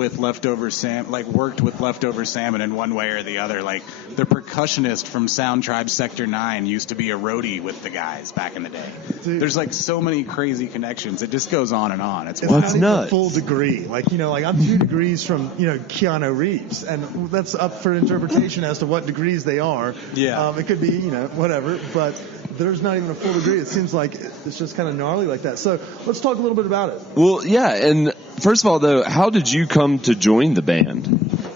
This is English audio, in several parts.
with Leftover Salmon in one way or the other. Like, the percussionist from Sound Tribe Sector 9 used to be a roadie with the guys back in the day. Dude. There's like so many crazy connections. It just goes on and on. It's It's wild. not even nuts. a full degree. Like, like I'm 2 degrees from, Keanu Reeves. And that's up for interpretation as to what degrees they are. Yeah. It could be, whatever. But there's not even a full degree. It seems like it's just kind of gnarly like that. So let's talk a little bit about it. Well, yeah, and first of all, though, how did you come to join the band?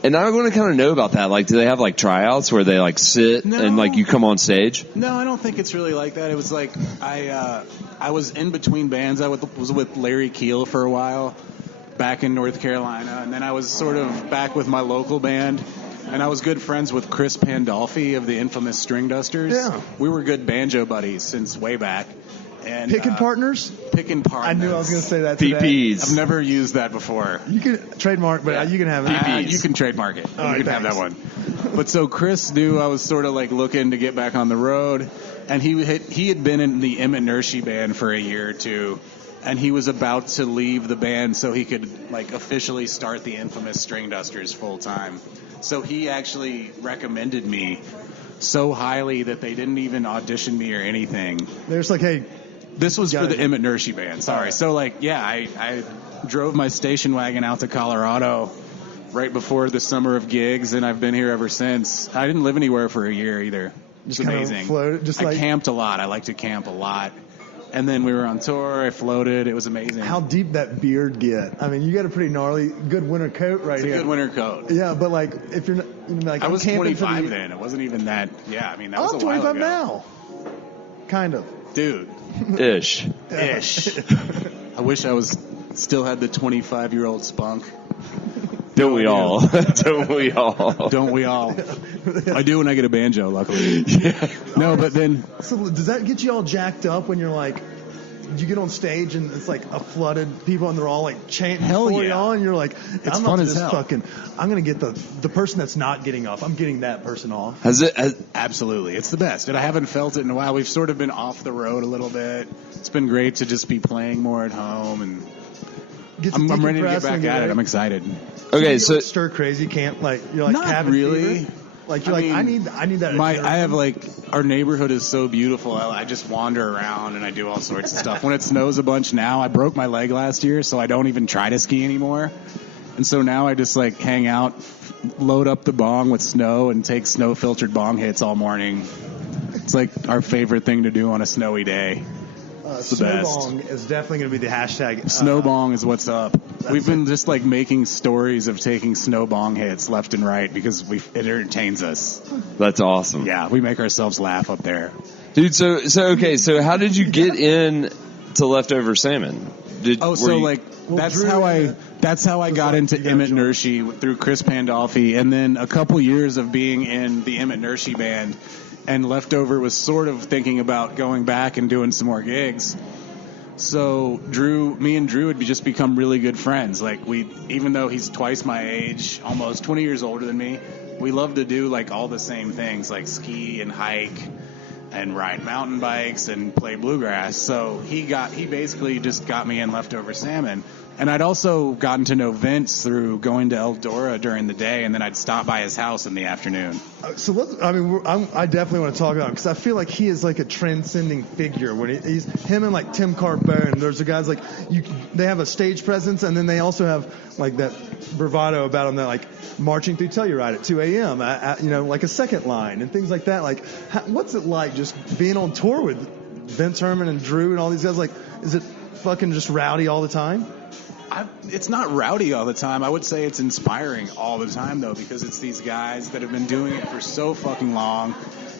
And I want to kind of know about that. Like, do they have, like, tryouts where they, like, sit and, like, you come on stage? No, I don't think it's really like that. It was like I was in between bands. I was with Larry Keel for a while back in North Carolina, and then I was sort of back with my local band. And I was good friends with Chris Pandolfi of the infamous String Dusters. Yeah. We were good banjo buddies since way back. And Picking partners? Picking partners. I knew I was going to say that today. PPs. I've never used that before. You can trademark, but you can have it. PPs. You can trademark it. All right, you can thanks. have that one. But so Chris knew I was sort of like looking to get back on the road. And he had been in the Emmett Nershi band for a year or two. And he was about to leave the band so he could like officially start the infamous String Dusters full time. So he actually recommended me so highly that they didn't even audition me or anything. They're just like, hey, This was for Got the it. Emmett Nershi band. Sorry. So like, yeah, I drove my station wagon out to Colorado right before the summer of gigs, and I've been here ever since. I didn't live anywhere for a year either. It's Just kinda amazing. floated, just I like- camped a lot. I like to camp a lot. And then we were on tour. I floated. It was amazing. how deep that beard get? I mean, you got a pretty gnarly, good winter coat right It's a here. good winter coat. Yeah, but like, if you're not, like, I I'm was camping for 25 the- then. It wasn't even that. Yeah, I mean, that was I'm a while 25 ago. now. Kind of. Dude. Ish. Ish. I wish I was still had the 25-year-old spunk. Don't we all? Don't we all? Don't we all? I do when I get a banjo, luckily. No, but then So does that get you all jacked up when you're like, you get on stage and it's like a flooded people and they're all like chanting Hell for you yeah. all and you're like, It's I'm fun not as just hell. fucking, I'm going to get the person that's not getting off. I'm getting that person off. Has absolutely, it's the best. And I haven't felt it in a while. We've sort of been off the road a little bit. It's been great to just be playing more at home, and Gets I'm ready to decompressed get back and at it. ready. I'm excited. okay, You so like stir crazy camp, like you're like Not cabin really. fever? Like you're I like, mean, I need that. I have like, our neighborhood is so beautiful. I just wander around and I do all sorts of stuff. When it snows a bunch now, I broke my leg last year, so I don't even try to ski anymore. And so now I just like hang out, load up the bong with snow, and take snow filtered bong hits all morning. It's like our favorite thing to do on a snowy day. It's the best. Snowbong is definitely going to be the hashtag. Snow bong is what's up. We've been just like making stories of taking snow bong hits left and right because it entertains us. that's awesome. Yeah, we make ourselves laugh up there. Dude, so okay, so how did you get in to Leftover Salmon? That's how I got into Emmett Nershi through Chris Pandolfi, and then a couple years of being in the Emmett Nershi band, and Leftover was sort of thinking about going back and doing some more gigs. So me and Drew had just become really good friends. Like even though he's twice my age, almost 20 years older than me, we love to do like all the same things, like ski and hike and ride mountain bikes and play bluegrass. So he basically just got me in Leftover Salmon. And I'd also gotten to know Vince through going to Eldora during the day, and then I'd stop by his house in the afternoon. So I definitely want to talk about him because I feel like he is like a transcending figure. When he's him and like Tim Carbone, there's the guys like they have a stage presence, and then they also have like that bravado about them that like marching through Telluride at 2 a.m. Like a second line and things like that. Like, what's it like just being on tour with Vince Herman and Drew and all these guys? Like, is it fucking just rowdy all the time? It's not rowdy all the time. I would say it's inspiring all the time, though, because it's these guys that have been doing it for so fucking long,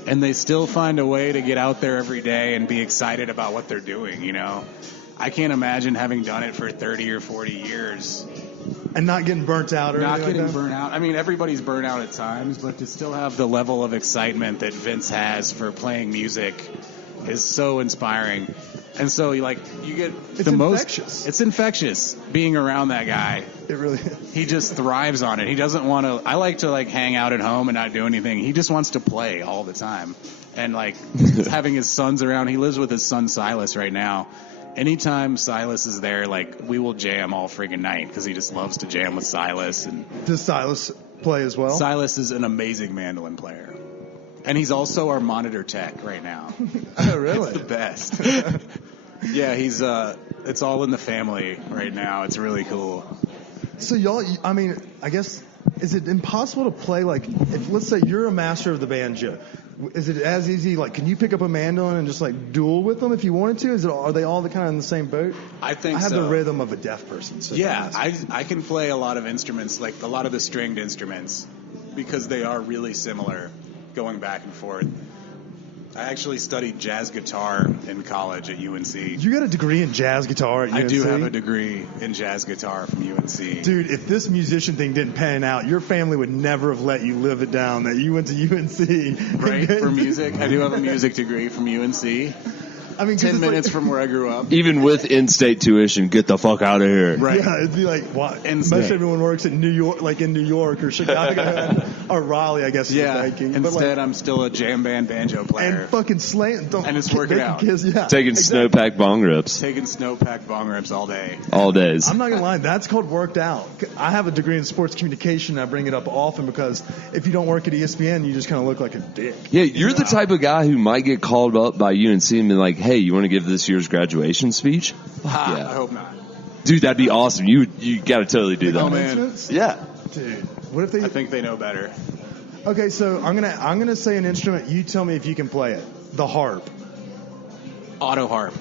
and they still find a way to get out there every day and be excited about what they're doing, you know? I can't imagine having done it for 30 or 40 years. And not getting burnt out or Not anything getting like that? burnt out. I mean, everybody's burnt out at times, but to still have the level of excitement that Vince has for playing music is so inspiring. And so, you get It's infectious. It's infectious being around that guy. It really is. He just thrives on it. He doesn't want to. I like to hang out at home and not do anything. He just wants to play all the time. And having his sons around. He lives with his son Silas right now, anytime Silas is there, like, we will jam all friggin' night because he just loves to jam with Silas. And Does Silas play as well? Silas is an amazing mandolin player. And he's also our monitor tech right now. Oh, really? It's the best. Yeah, he's it's all in the family right now. It's really cool. So y'all, I mean, I guess, is it impossible to play, like, if, let's say you're a master of the banjo, is it as easy, like, can you pick up a mandolin and just, like, duel with them if you wanted to? Are they all kind of in the same boat? I think I have so. the rhythm of a deaf person. So Yeah, I can play a lot of instruments, like a lot of the stringed instruments, because they are really similar, going back and forth. I actually studied jazz guitar in college at UNC. You got a degree in jazz guitar at UNC? I do have a degree in jazz guitar from UNC. Dude, if this musician thing didn't pan out, your family would never have let you live it down that you went to UNC. Right, for music. I do have a music degree from UNC. I mean, 10 minutes from where I grew up. Even with in-state tuition, get the fuck out of here. Right. Yeah, it'd be like, what? In-state. Most everyone works in New York, like in New York or Chicago or Raleigh, I guess. Yeah. You're thinking. Instead, I'm still a jam band banjo player. And fucking slaying. And it's working out. Yeah, Taking exactly. snowpack bong rips Taking snowpack bong rips all day. all days. I'm not gonna lie, that's called worked out. I have a degree in sports communication. I bring it up often because if you don't work at ESPN, you just kind of look like a dick. Yeah, you're the type of guy who might get called up by UNC and be like, hey, you want to give this year's graduation speech? Ha, Yeah. I hope not. Dude, that'd be awesome. You got to totally do Oh, that. man. Instruments? Yeah. Dude, what if they? I think they know better. Okay, so I'm gonna say an instrument. You tell me if you can play it. The harp. Auto harp.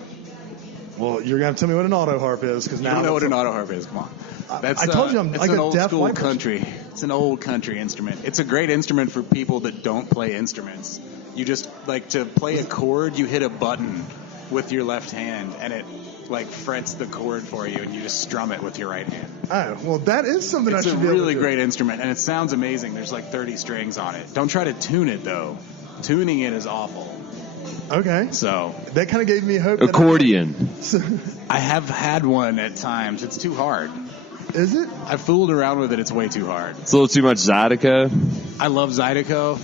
Well, you're gonna have to tell me what an auto harp is because You now don't know what it's an auto harp is. Come on. I told you I'm it's like an a old deaf school white person. country. It's an old country instrument. It's a great instrument for people that don't play instruments. You just like to play a chord. You hit a button with your left hand, and it like frets the chord for you, and you just strum it with your right hand. Oh, well, that is something It's I a should be able really to do. great instrument, and it sounds amazing. There's like 30 strings on it. Don't try to tune it though. Tuning it is awful. Okay, So that kind of gave me hope. that Accordion. I have had one at times. It's too hard. Is it? I fooled around with it. It's way too hard. It's a little too much Zydeco. I love Zydeco,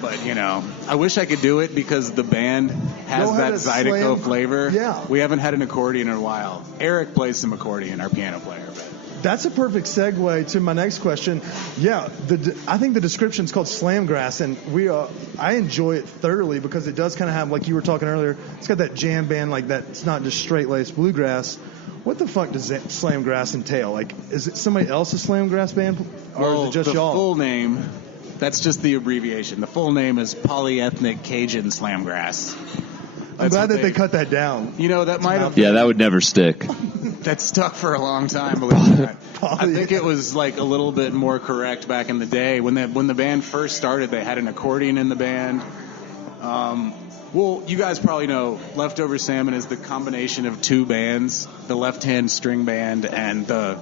but you know, I wish I could do it because the band has Y'all that had a Zydeco slam- Yeah. Yeah. We haven't had an accordion in a while. Eric plays some accordion, our piano player. But That's a perfect segue to my next question. Yeah, I think the description's called slamgrass, and I enjoy it thoroughly because it does kind of have, like you were talking earlier, it's got that jam band like that. It's not just straight-laced bluegrass. What the fuck does slamgrass entail? Like, is it somebody else's slamgrass band, or is it just the y'all? full name, that's just the abbreviation. The full name is Polyethnic Cajun Slamgrass. I'm That's glad what that they cut that down. You know, that might have Yeah, that would never stick. that stuck for a long time, believe it or not. I Probably. think it was like a little bit more correct back in the day when the band first started. They had an accordion in the band. Well, you guys probably know Leftover Salmon is the combination of two bands: the Left Hand String Band and the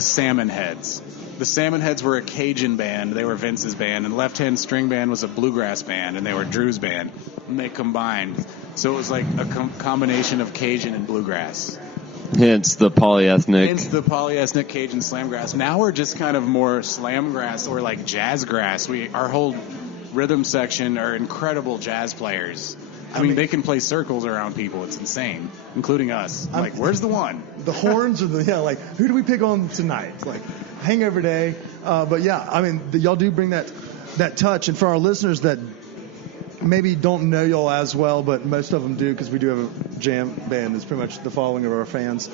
Salmon Heads. The Salmon Heads were a Cajun band; they were Vince's band, and Left Hand String Band was a bluegrass band, and they were Drew's band. And they combined, so it was like a combination of Cajun and bluegrass. Hence the polyethnic. Hence the polyethnic Cajun slamgrass. Now we're just kind of more slamgrass or like jazzgrass. Our whole rhythm section are incredible jazz players. I mean, they can play circles around people. It's insane, including us. Like, where's the one? The horns are like, who do we pick on tonight? It's like hangover day. But yeah, I mean, y'all do bring that touch. And for our listeners that maybe don't know y'all as well, but most of them do because we do have a jam band that's pretty much the following of our fans.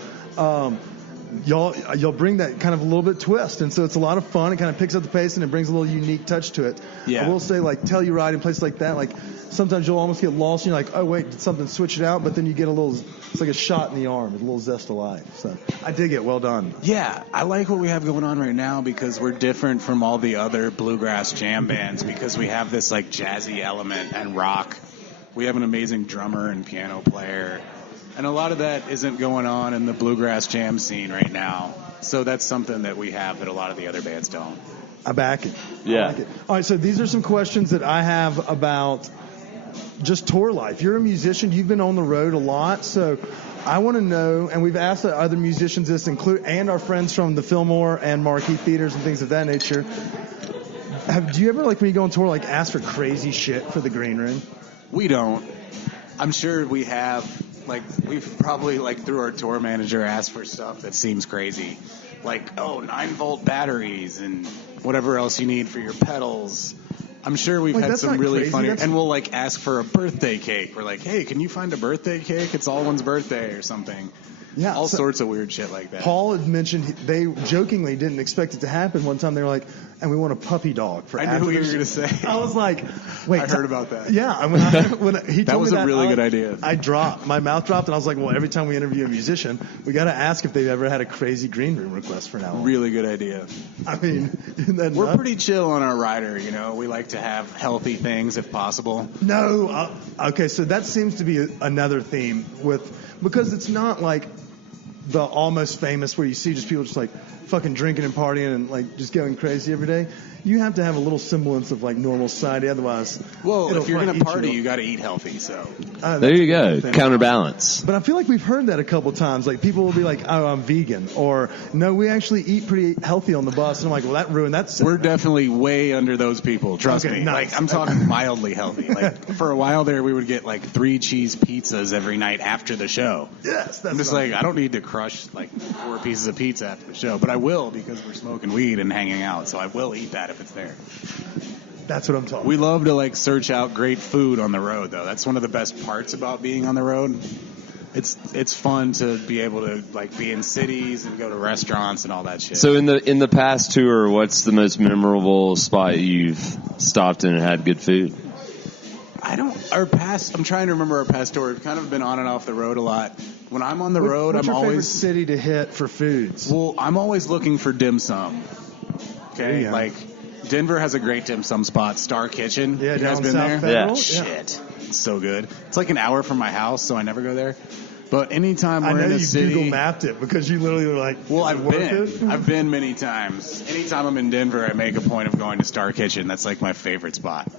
Y'all bring that kind of a little bit twist, and so it's a lot of fun. It kind of picks up the pace and it brings a little unique touch to it. Yeah. I will say, like Telluride and places like that, like sometimes you'll almost get lost and you're like, oh wait, did something switch it out? But then you get it's like a shot in the arm, with a little zest of life. So I dig it. Well done. Yeah, I like what we have going on right now because we're different from all the other bluegrass jam bands because we have this like jazzy element and rock. We have an amazing drummer and piano player. And a lot of that isn't going on in the bluegrass jam scene right now. So that's something that we have that a lot of the other bands don't. I back it. Yeah. I like it. All right, so these are some questions that I have about just tour life. You're a musician. You've been on the road a lot. So I want to know, and we've asked other musicians this, and our friends from the Fillmore and Marquee Theaters and things of that nature. Do you ever, like, when you go on tour, like, ask for crazy shit for the green room? We don't. I'm sure we have like we've probably like through our tour manager asked for stuff that seems crazy, like 9-volt batteries and whatever else you need for your pedals. I'm sure we've had that's some not really crazy. funny, That's- and we'll like ask for a birthday cake. We're like, hey, can you find a birthday cake? It's Alwyn's birthday or something. Yeah, all so- sorts of weird shit like that. Paul had mentioned they jokingly didn't expect it to happen. One time they were like, and we want a puppy dog for I knew after what you the were going to show. say. I was like, wait. I heard about that. Yeah. When he That told was me a really I- good idea. My mouth dropped, and I was like, well, every time we interview a musician, we got to ask if they've ever had a crazy green room request for now on. Really good idea. I mean, isn't that We're nuts? pretty chill on our rider, We like to have healthy things if possible. No. Okay, so that seems to be another theme because it's not like the Almost Famous where you see just people just like fucking drinking and partying and like just going crazy every day. You have to have a little semblance of like normal society, otherwise. Well, it'll if you're fucking going eat to party, up. you got to eat healthy, so. There you go. Counterbalance. But I feel like we've heard that a couple times. Like people will be like, "Oh, I'm vegan," or "No, we actually eat pretty healthy on the bus." And I'm like, "Well, that ruined that." We're definitely way under those people. Trust Okay, me. nice. Like I'm talking mildly healthy. Like for a while there, we would get like 3 cheese pizzas every night after the show. Yes, that's I'm just what like, I don't need to crush like 4 pieces of pizza after the show, but I will because we're smoking weed and hanging out. So I will eat that if it's there. That's what I'm talking. We love to like search out great food on the road, though. That's one of the best parts about being on the road. It's fun to be able to like be in cities and go to restaurants and all that shit. So in the past tour, what's the most memorable spot you've stopped in and had good food? I'm trying to remember our past tour. We've kind of been on and off the road a lot. When I'm on the road, What's I'm your favorite always city to hit for foods? well, I'm always looking for dim sum. There Okay, you go. like Denver has a great dim sum spot, Star Kitchen. Yeah, you guys down been South there? Federal? Yeah. Shit, it's so good. It's like an hour from my house, so I never go there. But anytime I we're know in a you city, Google mapped it because you literally were like, well, "Is it worth it?" I've been many times. Anytime I'm in Denver, I make a point of going to Star Kitchen. That's like my favorite spot.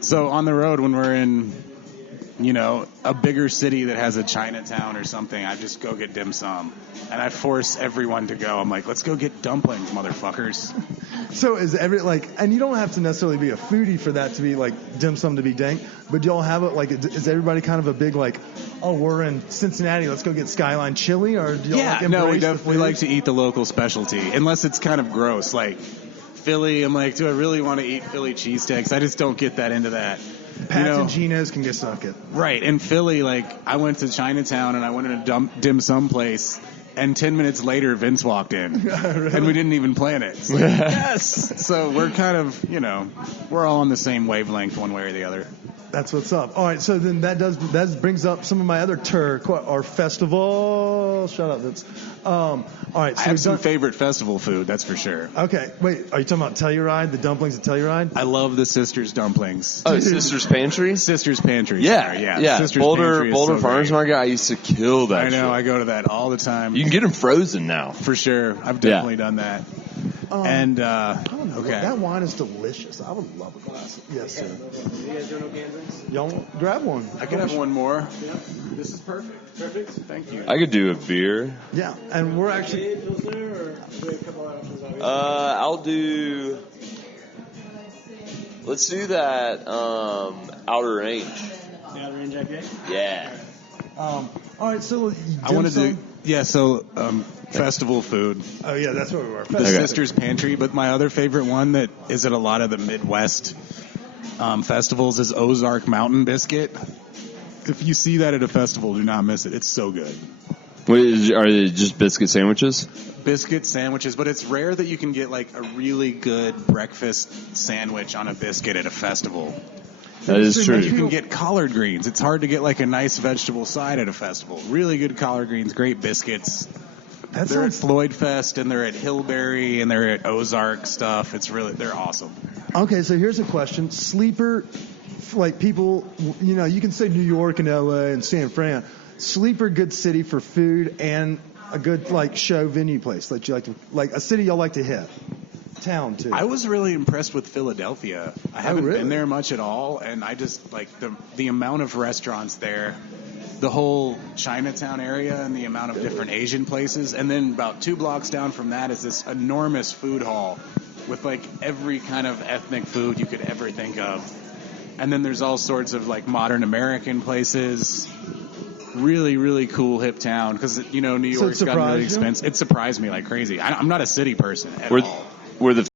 So on the road, when we're in, a bigger city that has a Chinatown or something, I just go get dim sum. And I force everyone to go. I'm like, let's go get dumplings, motherfuckers. So is and you don't have to necessarily be a foodie for that to be like dim sum to be dank, but do y'all have it like, is everybody kind of a big like, oh, we're in Cincinnati, let's go get Skyline Chili, or do y'all like no, we embrace the definitely food? like to eat the local specialty, unless it's kind of gross. Like Philly, I'm like, do I really want to eat Philly cheesesteaks? I just don't get that into that. Pats and Geno's can get suck it. Right. In Philly, I went to Chinatown and I went in a dim sum place, and 10 minutes later, Vince walked in. Really? And we didn't even plan it. It's like, yes! So we're kind of, we're all on the same wavelength one way or the other. That's what's up. All right, so then that brings up some of my other or festival. Shut up, Vince. All right, so I have some favorite festival food, that's for sure. Okay, wait, are you talking about Telluride, the dumplings at Telluride? I love the Sisters dumplings. Oh, Sister's Pantry? Sisters Pantry. Yeah, sorry, yeah. Sisters Boulder Pantry is so Farmers great. Market, I used to kill that I know, shit. I go to that all the time. You can get them frozen now. For sure. I've definitely done that. And, I don't know. okay. That wine is delicious. I would love a glass. Yes, sir. You guys doing no cans? Y'all grab one. I can have one more. Yeah. This is perfect. Perfect. Thank you. I could do a beer. Yeah, and we're actually. Pilsner, or do we have a couple of options out here? I'll do. Let's do that. Outer Range. The Outer Range IPA? Yeah. All right, so I want to do, festival food. Oh yeah, that's where we were. The Sisters Pantry, but my other favorite one that is at a lot of the Midwest festivals is Ozark Mountain Biscuit. If you see that at a festival, do not miss it. It's so good. Are they just biscuit sandwiches? Biscuit sandwiches, but it's rare that you can get like a really good breakfast sandwich on a biscuit at a festival. That is true. You can get collard greens. It's hard to get like a nice vegetable side at a festival. Really good collard greens, great biscuits. They're at Floyd Fest and they're at Hillberry and they're at Ozark stuff. They're awesome. Okay, so here's a question. Sleeper, like people, you can say New York and LA and San Fran. Sleeper good city for food and a good like show venue place that you like a city y'all like to hit. Town too. I was really impressed with Philadelphia. I haven't really? been there much at all, and I just like the amount of restaurants there, the whole Chinatown area, and the amount of different Asian places. And then about 2 blocks down from that is this enormous food hall with like every kind of ethnic food you could ever think of. And then there's all sorts of like modern American places. really, really cool hip town because, New So it York's gotten really surprised you? expensive. It surprised me like crazy. I'm not a city person at Were all. were the